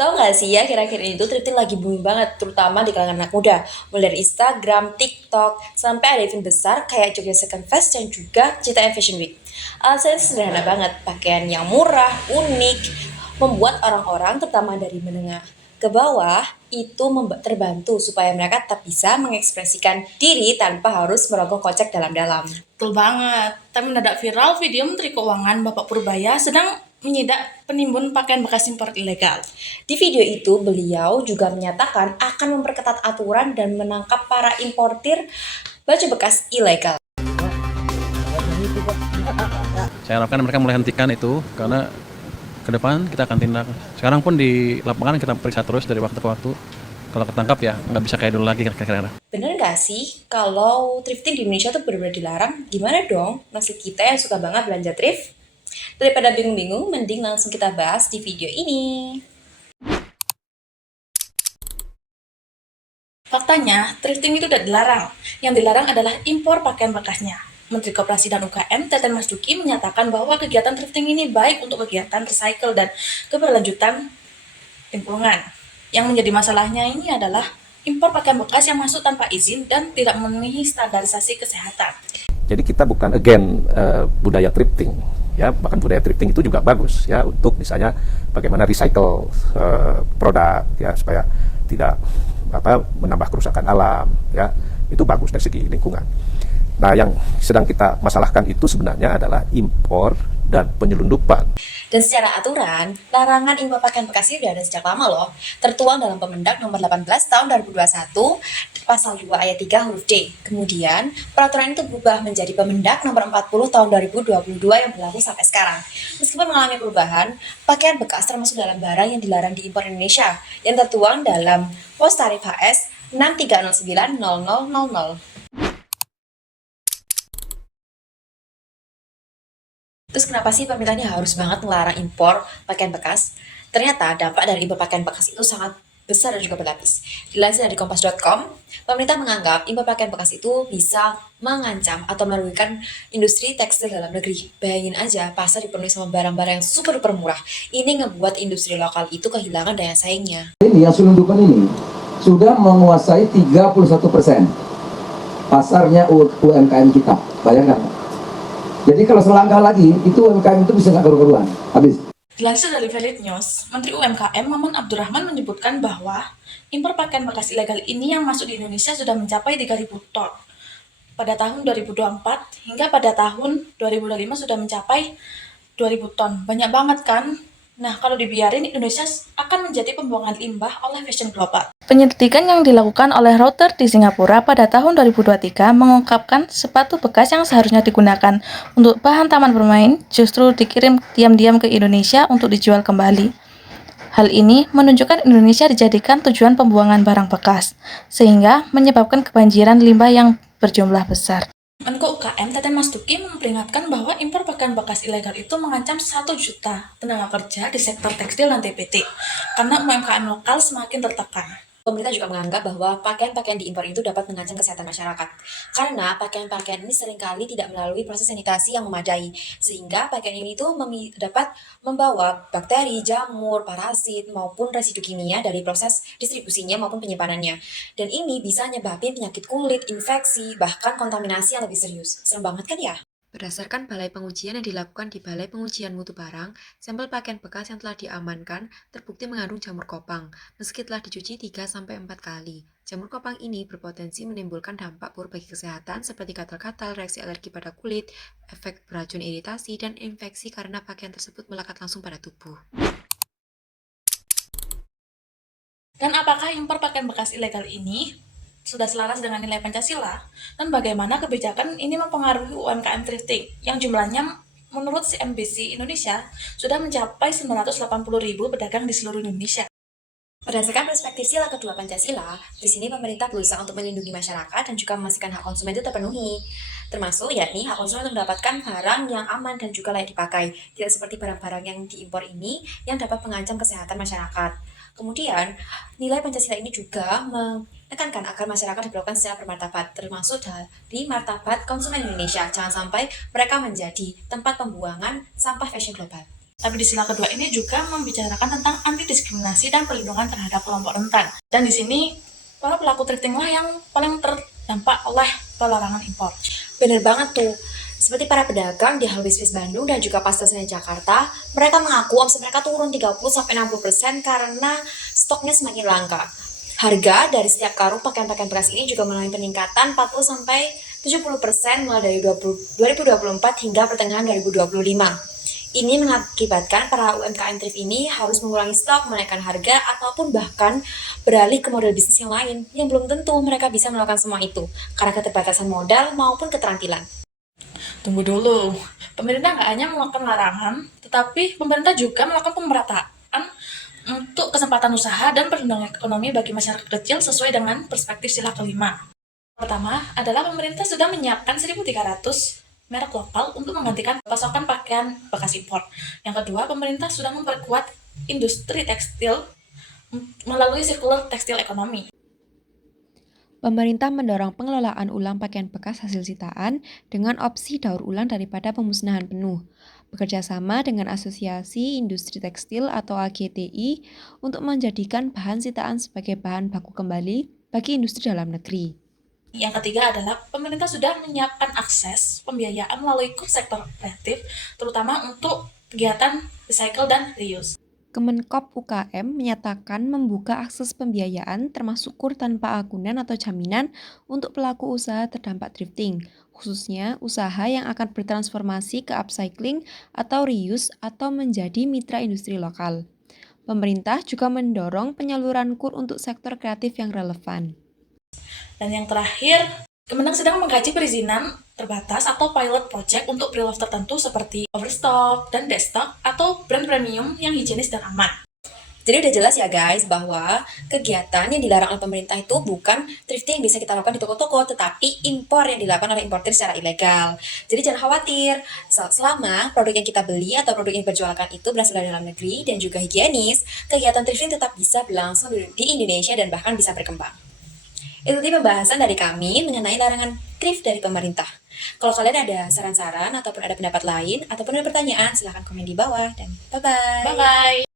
Tahu nggak sih ya, kira-kira ini tuh thrifting lagi booming banget, terutama di kalangan anak muda. Mulai dari Instagram, TikTok, sampai ada event besar kayak Jogja Second Fest dan juga CTM Fashion Week. Alasannya sederhana banget, pakaian yang murah, unik, membuat orang-orang terutama dari menengah ke bawah itu terbantu supaya mereka tetap bisa mengekspresikan diri tanpa harus merogoh kocek dalam-dalam. Betul banget. Tapi mendadak viral video Menteri Keuangan Bapak Purbaya sedang menyidak penimbun pakaian bekas impor ilegal. Di video itu, beliau juga menyatakan akan memperketat aturan dan menangkap para importir baju bekas ilegal. Saya harapkan mereka mulai hentikan itu karena ke depan kita akan tindak. Sekarang pun di lapangan kita periksa terus dari waktu ke waktu. Kalau ketangkap ya nggak bisa kayak dulu lagi kira-kira. Bener nggak sih kalau thrifting di Indonesia tuh benar-benar dilarang? Gimana dong nasib kita yang suka banget belanja thrift? Daripada bingung-bingung, mending langsung kita bahas di video ini. Faktanya, thrifting itu tidak dilarang. Yang dilarang adalah impor pakaian bekasnya. Menteri Koperasi dan UKM, Teten Mas Duki, menyatakan bahwa kegiatan thrifting ini baik untuk kegiatan recycle dan keberlanjutan lingkungan. Yang menjadi masalahnya ini adalah impor pakaian bekas yang masuk tanpa izin dan tidak memenuhi standarisasi kesehatan. Jadi kita bukan budaya thrifting, ya, bahkan budaya thrifting itu juga bagus ya untuk misalnya bagaimana recycle produk ya supaya tidak menambah kerusakan alam ya, itu bagus dari segi lingkungan. Nah, yang sedang kita masalahkan itu sebenarnya adalah impor dan penyelundupan. Dan secara aturan, larangan impor pakaian bekas ini sudah ada sejak lama loh, tertuang dalam Permendak nomor 18 tahun 2021, pasal 2 ayat 3 huruf D. Kemudian, peraturan itu berubah menjadi Permendak nomor 40 tahun 2022 yang berlaku sampai sekarang. Meskipun mengalami perubahan, pakaian bekas termasuk dalam barang yang dilarang diimpor Indonesia, yang tertuang dalam Pos Tarif HS 63090000. Terus kenapa sih pemerintahnya harus banget melarang impor pakaian bekas? Ternyata dampak dari impor pakaian bekas itu sangat besar dan juga berlapis. Dilansir dari kompas.com, pemerintah menganggap impor pakaian bekas itu bisa mengancam atau merugikan industri tekstil dalam negeri. Bayangin aja, pasar dipenuhi sama barang-barang yang super duper murah. Ini ngebuat industri lokal itu kehilangan daya saingnya. Ini yang selundupan ini sudah menguasai 31% pasarnya UMKM kita. Bayangkan. Jadi kalau selangkah lagi, itu UMKM itu bisa nggak karu-karuan, habis. Dilansir dari Valid News, Menteri UMKM Maman Abdurrahman menyebutkan bahwa impor pakaian bekas ilegal ini yang masuk di Indonesia sudah mencapai 3.000 ton. Pada tahun 2024 hingga pada tahun 2025 sudah mencapai 2.000 ton. Banyak banget kan? Nah, kalau dibiarin, Indonesia akan menjadi pembuangan limbah oleh fashion global. Penyelidikan yang dilakukan oleh Reuters di Singapura pada tahun 2023 mengungkapkan sepatu bekas yang seharusnya digunakan untuk bahan taman bermain justru dikirim diam-diam ke Indonesia untuk dijual kembali. Hal ini menunjukkan Indonesia dijadikan tujuan pembuangan barang bekas, sehingga menyebabkan kebanjiran limbah yang berjumlah besar. Menko UKM Teten Mas Duki memperingatkan bahwa impor pakaian bekas ilegal itu mengancam 1 juta tenaga kerja di sektor tekstil dan TPT, karena UMKM lokal semakin tertekan. Pemerintah juga menganggap bahwa pakaian-pakaian diimpor itu dapat mengancam kesehatan masyarakat. Karena pakaian-pakaian ini seringkali tidak melalui proses sanitasi yang memadai, sehingga pakaian ini tuh dapat membawa bakteri, jamur, parasit, maupun residu kimia dari proses distribusinya maupun penyimpanannya. Dan ini bisa nyebabin penyakit kulit, infeksi, bahkan kontaminasi yang lebih serius. Serem banget kan ya? Berdasarkan balai pengujian yang dilakukan di Balai Pengujian Mutu Barang, sampel pakaian bekas yang telah diamankan terbukti mengandung jamur kopang, meski telah dicuci 3-4 kali. Jamur kopang ini berpotensi menimbulkan dampak buruk bagi kesehatan seperti gatal-gatal, reaksi alergi pada kulit, efek beracun iritasi, dan infeksi karena pakaian tersebut melekat langsung pada tubuh. Dan apakah impor pakaian bekas ilegal ini sudah selaras dengan nilai Pancasila, dan bagaimana kebijakan ini mempengaruhi UMKM thrifting yang jumlahnya menurut CNBC Indonesia sudah mencapai 980.000 pedagang di seluruh Indonesia. Berdasarkan perspektif sila kedua Pancasila, di sini pemerintah berusaha untuk melindungi masyarakat dan juga memastikan hak konsumen itu terpenuhi. Termasuk yakni hak konsumen untuk mendapatkan barang yang aman dan juga layak dipakai, tidak seperti barang-barang yang diimpor ini yang dapat mengancam kesehatan masyarakat. Kemudian, nilai Pancasila ini juga menekankan agar masyarakat diperlakukan secara bermartabat, termasuk dari martabat konsumen Indonesia. Jangan sampai mereka menjadi tempat pembuangan sampah fashion global. Tapi di sila kedua ini juga membicarakan tentang anti diskriminasi dan perlindungan terhadap kelompok rentan. Dan di sini para pelaku thriftinglah yang paling terdampak oleh pelarangan impor. Bener banget tuh. Seperti para pedagang di Halwiswis Bandung dan juga Pasar Senen Jakarta, mereka mengaku omset mereka turun 30-60% karena stoknya semakin langka. Harga dari setiap karung pakaian-pakaian bekas ini juga mengalami peningkatan 40-70% mulai dari 2024 hingga pertengahan 2025. Ini mengakibatkan para UMKM thrift ini harus mengurangi stok, menaikkan harga, ataupun bahkan beralih ke model bisnis yang lain yang belum tentu mereka bisa melakukan semua itu karena keterbatasan modal maupun keterampilan. Tunggu dulu, pemerintah nggak hanya melakukan larangan, tetapi pemerintah juga melakukan pemerataan untuk kesempatan usaha dan perlindungan ekonomi bagi masyarakat kecil sesuai dengan perspektif sila kelima. Pertama adalah pemerintah sudah menyiapkan 1.300 merek lokal untuk menggantikan pasokan pakaian bekas impor. Yang kedua, pemerintah sudah memperkuat industri tekstil melalui circular tekstil ekonomi. Pemerintah mendorong pengelolaan ulang pakaian bekas hasil sitaan dengan opsi daur ulang daripada pemusnahan penuh. Bekerja sama dengan Asosiasi Industri Tekstil atau AGTI untuk menjadikan bahan sitaan sebagai bahan baku kembali bagi industri dalam negeri. Yang ketiga adalah pemerintah sudah menyiapkan akses pembiayaan melalui kurs sektor kreatif, terutama untuk kegiatan recycle dan reuse. Kemenkop UKM menyatakan membuka akses pembiayaan termasuk kur tanpa agunan atau jaminan untuk pelaku usaha terdampak thrifting, khususnya usaha yang akan bertransformasi ke upcycling atau reuse atau menjadi mitra industri lokal. Pemerintah juga mendorong penyaluran kur untuk sektor kreatif yang relevan. Dan yang terakhir, Kemenang sedang mengkaji perizinan terbatas atau pilot project untuk pre-love tertentu seperti overstock dan destock atau brand premium yang higienis dan aman. Jadi udah jelas ya guys bahwa kegiatan yang dilarang oleh pemerintah itu bukan thrifting yang bisa kita lakukan di toko-toko, tetapi impor yang dilakukan oleh importer secara ilegal. Jadi jangan khawatir, selama produk yang kita beli atau produk yang diperjualkan itu berasal dari dalam negeri dan juga higienis, kegiatan thrifting tetap bisa berlangsung di Indonesia dan bahkan bisa berkembang. Itu tadi pembahasan dari kami mengenai larangan thrift dari pemerintah. Kalau kalian ada saran-saran ataupun ada pendapat lain ataupun ada pertanyaan, silahkan komen di bawah dan bye-bye. Bye-bye!